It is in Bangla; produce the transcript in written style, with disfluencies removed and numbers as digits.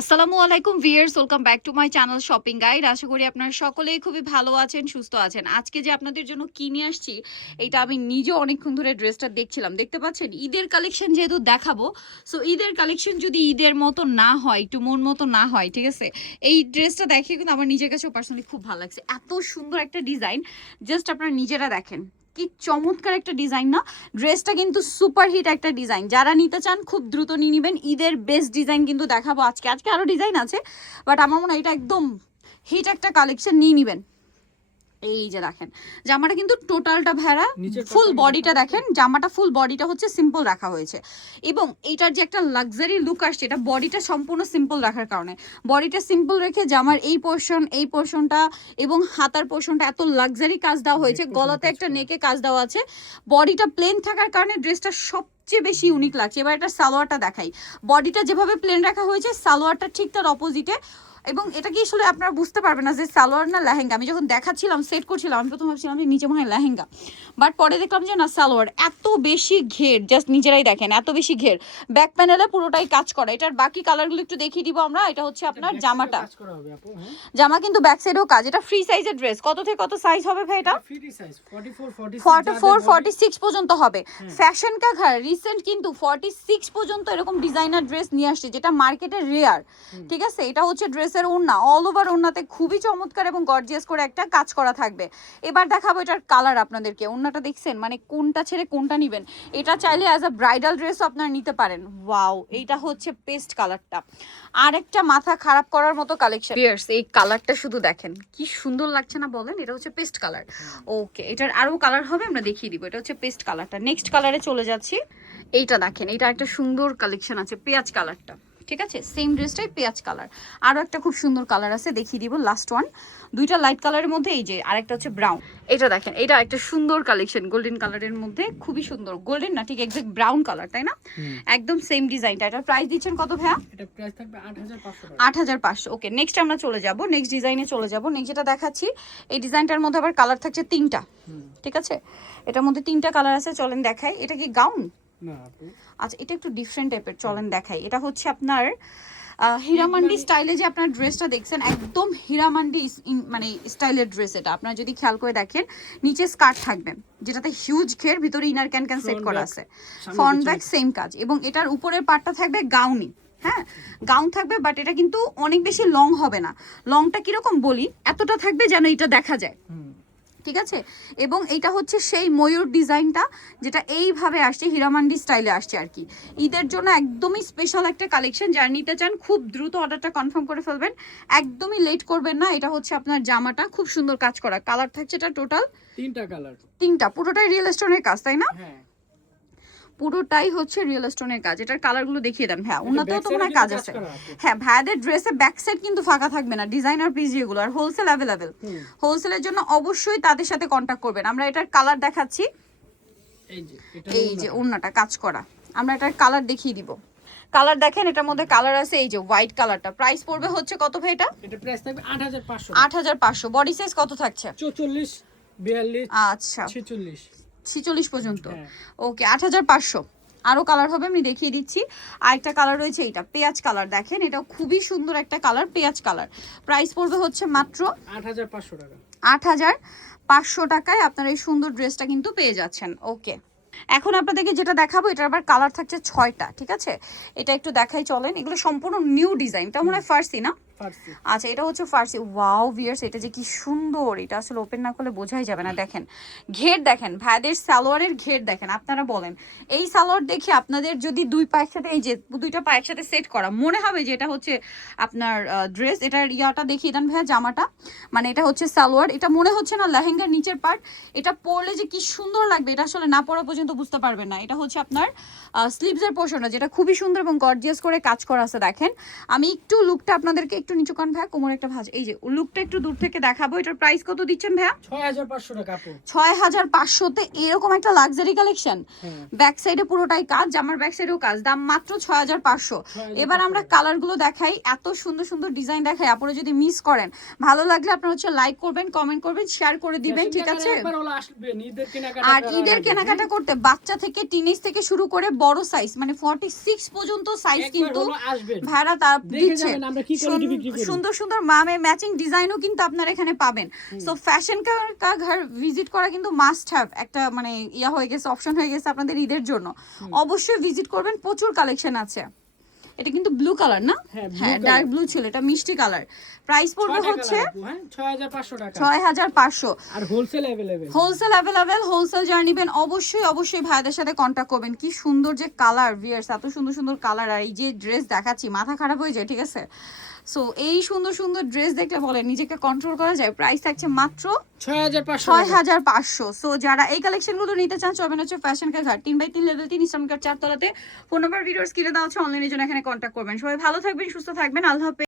আসসালামু আলাইকুম viewers, welcome back to my channel shopping guide. আশা করি আপনারা সকলেই খুবই ভালো আছেন, সুস্থ আছেন। আজকে যে আপনাদের জন্য কিনে আসছি, এটা আমি নিজে অনেকক্ষণ ধরে ড্রেসটা দেখছিলাম। দেখতে পাচ্ছেন ঈদের কালেকশন যেহেতু দেখাবো, সো ঈদের কালেকশন যদি ঈদের মতো না হয়, একটু মন মতো না হয়, ঠিক আছে, এই ড্রেসটা দেখে কিন্তু আমার নিজের কাছেও পার্সোনালি খুব ভালো লাগছে। এত সুন্দর একটা ডিজাইন, জাস্ট আপনারা নিজেরা দেখেন কি চমৎকার একটা ডিজাইন না। ড্রেসটা কিন্তু সুপার হিট একটা ডিজাইন। যারা নিতে চান খুব দ্রুত নিয়ে নেবেন। ঈদের বেস্ট ডিজাইন কিন্তু দেখাবো আজকে। আজকে আরো ডিজাইন আছে, বাট আমার মনে হয় এটা একদম হিট একটা কালেকশন, নিয়ে নেবেন। এই যে দেখেন জামাটা কিন্তু টোটালটা ভেড়া, ফুল বডিটা দেখেন, জামাটা ফুল বডিটা হচ্ছে সিম্পল রাখা হয়েছে। এবং এইটার যে একটা লাক্সারি লুক আসছে, এটা বডিটা সম্পূর্ণ সিম্পল রাখার কারণে। বডিটা সিম্পল রেখে জামার এই পোর্শনটা এবং হাতার পোর্শনটা এত লাক্সারি কাজ দেওয়া হয়েছে। গলাতে একটা নেকে কাজ দেওয়া আছে। বডিটা প্লেন থাকার কারণে ড্রেসটা সবচেয়ে বেশি ইউনিক লাগছে। এবার এটা সালোয়ারটা দেখাই। বডিটা যেভাবে প্লেন রাখা হয়েছে, সালোয়ারটা ঠিক তার অপোজিটে। এবং এটা কি আসলে আপনারা বুঝতে পারবেন না যে সালোয়ার না লেহেঙ্গা। আমি যখন দেখাচ্ছিলাম, সেট করছিলাম, আমি প্রথম ভাবছিলাম যে নিচে মনে হয় লেহেঙ্গা, বাট পরে দেখলাম যে না, সালোয়ার। এত বেশি ঘের, জাস্ট নিজেরাই দেখেন এত বেশি ঘের। ব্যাক প্যানেলে পুরোটাই কাজ করা। এটার বাকি কালারগুলো একটু দেখিয়ে দিব আমরা। এটা হচ্ছে আপনার জামাটা, জামা কিন্তু ব্যাক সাইডেও কাজ। এটা ফ্রি সাইজের ড্রেস। কত থেকে কত সাইজ হবে ভাই? এটা 44 46 পর্যন্ত হবে। ফ্যাশন কা ঘর রিসেন্ট কিন্তু 46 পর্যন্ত এরকম ডিজাইনার ড্রেস নিয়ে আসছে, যেটা মার্কেটে রেয়ার। ঠিক আছে, এটা হচ্ছে ড্রেসের ওড়না। অল ওভার ওড়নাতে খুবই চমৎকার এবং গর্জিয়াস করে একটা কাজ করা থাকবে। এবার দেখাবো এটার কালার আপনাদেরকে। ওড়নাটা দেখছেন, মানে কোনটা ছেড়ে কোনটা নেবেন। এটা চাইলে অ্যাজ আ ব্রাইডাল ড্রেসও আপনারা নিতে পারেন। ওয়াও, এইটা হচ্ছে পেস্ট কালারটা। আর একটা মাথা খারাপ করার মতো কালেকশন। এই কালারটা শুধু দেখেন কি সুন্দর লাগছে না বলেন? এটা হচ্ছে পেস্ট কালার। ওকে, এটার আরো কালার হবে, আমরা দেখিয়ে দিব। এটা হচ্ছে পেস্ট কালারটা। নেক্সট কালারে চলে যাচ্ছি। এইটা দেখেন, এটা একটা সুন্দর কালেকশন আছে, পেঁয়াজ কালারটা। ঠিক আছে, সেম ড্রেসটাই পেঁয়াজ কালার। আরও একটা খুব সুন্দর কালার আছে, দেখিয়ে দিব লাস্ট ওয়ান। দুইটা লাইট কালারের মধ্যে, এই যে আরেকটা হচ্ছে ব্রাউন। এটা দেখেন, এটা একটা সুন্দর কালেকশন, গোল্ডেন কালারের মধ্যে, খুবই সুন্দর। গোল্ডেন না, ঠিক এক্সাক্ট ব্রাউন কালার, তাই না? একদম সেম ডিজাইনটা। এটার প্রাইস দিচ্ছেন কত ভাইয়া? এটা প্রাইস থাকবে 8500 টাকা। 8500। ওকে, নেক্সট আমরা চলে যাব, নেক্সট ডিজাইনে চলে যাব। নেক্সট যেটা দেখাচ্ছি, এই ডিজাইনটার মধ্যে আবার কালার থাকছে তিনটা। ঠিক আছে, এটার মধ্যে তিনটা কালার আছে, চলেন দেখাই। এটা কি গাউন? না আপু, আচ্ছা, এটা একটু ডিফারেন্ট টাইপের, চলেন দেখাই। এটা হচ্ছে আপনার হীরামান্ডি স্টাইলে যে আপনার ড্রেসটা দেখছেন, একদম হীরামান্ডি মানে স্টাইলের ড্রেস। এটা আপনারা যদি খেয়াল করে দেখেন, নিচে স্কার্ট থাকবে যেটাতে হিউজ ঘের, ভিতরে ইনার ক্যান সেট করা আছে, ফ্রন্ট ব্যাক সেম কাজ। এবং এটার উপরের পার্টটা থাকবে গাউনি। হ্যাঁ, গাউন থাকবে, বাট এটা কিন্তু অনেক বেশি লং হবে না। লংটা কিরকম বলি, এতটা থাকবে যেন এটা দেখা যায়। ঠিক আছে, এবং এটা হচ্ছে সেই ময়ূর ডিজাইনটা, যেটা এইভাবে আসছে, হীরামান্ডি স্টাইলে আসছে আর কি। ঈদের জন্য একদমই স্পেশাল একটা কালেকশন। যারা নিতে চান খুব দ্রুত অর্ডারটা কনফার্ম করে ফেলবেন, একদমই লেট করবেন না। এটা হচ্ছে আপনার জামাটা, খুব সুন্দর কাজ করা। কালার থাকছে এটা টোটাল তিনটা কালার, তিনটা, পুরোটাই রিয়েল স্টোনের কাজ, তাই না? হ্যাঁ পুরোটাই হচ্ছে রিয়েল স্টোনের কাজ। এটার কালারগুলো দেখিয়ে দেন। হ্যাঁ, ওনাতেও তো মনে হয় কাজ আছে। হ্যাঁ, ভাইয়াদের ড্রেসে ব্যাক সাইড কিন্তু ফাঁকা থাকবে না, ডিজাইনার পিস যেগুলো। আর হোলসেল অ্যাভেলেবেল। হোলসেলের জন্য অবশ্যই তাদের সাথে কন্ট্যাক্ট করবেন। আমরা এটার কালার দেখাচ্ছি। এই যে ওড়নাটা কাজ করা, আমরা এটার কালার দেখিয়ে দিব। কালার দেখেন, এটার মধ্যে কালার আছে, এই যে হোয়াইট কালারটা। প্রাইস পড়বে হচ্ছে কত ভাই? এটা প্রাইস থাকবে 8500। 8500। বডি সাইজ কত থাকছে? 44 42 আচ্ছা, 46 46 পর্যন্ত। ওকে, 8500। আরো কালার হবে, আমি দেখিয়ে দিচ্ছি। আরেকটা কালার রয়েছে, এটা পেঁয়াজ কালার। দেখেন, এটাও খুবই সুন্দর একটা কালার, পেঁয়াজ কালার। প্রাইস পড়বে হচ্ছে মাত্র 8500 টাকা। 8500 টাকায় আপনার এই সুন্দর ড্রেসটা কিন্তু পেয়ে যাচ্ছেন। ওকে, এখন আপনাদেরকে যেটা দেখাবো, এটার আবার কালার থাকছে 6টা। ঠিক আছে, এটা একটু দেখাই চলেন। এগুলো সম্পূর্ণ নিউ ডিজাইন, এটা মনে হয় ফার্সি না? আচ্ছা, এটা হচ্ছে ফার্সি। ওয়াও ভিউয়ার্স, এটা যে কি সুন্দর, এটা আসলে ওপেন না করলে বোঝাই যাবে না। দেখেন ঘের, দেখেন ভাইদের সালোয়ারের ঘের দেখেন। আপনারা বলেন, এই সালোয়ার দেখে আপনাদের যদি দুই পায়ের সাথে, এই যে দুইটা পায়ের সাথে সেট করা, মনে হবে যে এটা হচ্ছে আপনার ড্রেস। এটার ইয়াটা দেখিয়ে দেন ভাইয়া, জামাটা। মানে এটা হচ্ছে সালোয়ার, এটা মনে হচ্ছে না লেহেঙ্গার নিচের পার্ট। এটা পরলে যে কি সুন্দর লাগবে, এটা আসলে না পরা পর্যন্ত বুঝতে পারবেন না। এটা হচ্ছে আপনার স্লিভসের পোর্শনটা, যেটা খুবই সুন্দর এবং গর্জিয়াস করে কাজ করা আছে। দেখেন, আমি একটু লুকটা আপনাদেরকে একটু নিচু কান ভাইয়া, কোমর একটা ভাঁজ। এই যে লুকটা একটু দূর থেকে দেখাবো। এটার প্রাইস কত দিচ্ছেন ভাইয়া? 6500 টাকা আপু। 6500 তে এরকম একটা লাক্সারি কালেকশন। ব্যাক সাইডে পুরোটাই কাজ, জামার ব্যাক সাইডেও কাজ, দাম মাত্র 6500। এবার আমরা কালার গুলো দেখাই, এত সুন্দর সুন্দর ডিজাইন দেখাই। আপনারা যদি মিস করেন, ভালো লাগলে আপনারা হচ্ছে লাইক করবেন, কমেন্ট করবেন, শেয়ার করে দিবেন, ঠিক আছে? আর ঈদের কেনাকাটা করতে বাচ্চা থেকে টিনেজ থেকে শুরু করে বড় সাইজ মানে 46 পর্যন্ত সাইজ কিন্তু ভাড়া তার দিচ্ছে। সুন্দর সুন্দর মামে ম্যাচিং ডিজাইনও কিন্তু আপনারা এখানে পাবেন। সো ফ্যাশন কা ঘর ভিজিট করা কিন্তু মাস্ট হ্যাভ একটা মানে ইয়া হয়ে গেছে, অপশন হয়ে গেছে আপনাদের ঈদের জন্য। অবশ্যই ভিজিট করবেন, প্রচুর কালেকশন আছে। এটা কিন্তু ব্লু কালার না? হ্যাঁ, ডার্ক ব্লু ছিল, এটা মিষ্টি কালার। প্রাইস পড়বে হচ্ছে 6500 টাকা। 6500। আর wholesale available. Wholesale available, wholesale যারা নেবেন অবশ্যই অবশ্যই ভাইদের সাথে কন্টাক্ট করবেন। কি সুন্দর যে কালার ভিয়ার্স, এত সুন্দর সুন্দর কালার। আর এই যে ড্রেস দেখাচ্ছি মাথা খারাপ হয়ে যায়, ঠিক আছে? সো এই সুন্দর সুন্দর ড্রেস দেখলে বলে নিজেকে কন্ট্রোল করা যায়। প্রাইস থাকছে মাত্র 6500। সো যারা এই কালেকশনগুলো নিতে চান চলবেন হচ্ছে ফ্যাশন কা ঘাট 3x3 লেভেল 3 ইসলাম কার 4 তলাতে। ফোন নাম্বার ভিডিওস কিনে দেওয়া হচ্ছে, অনলাইনের জন্য এখানে কন্টাক্ট করবেন। সবাই ভালো থাকবেন, সুস্থ থাকবেন, আল্লাহ হাফেজ।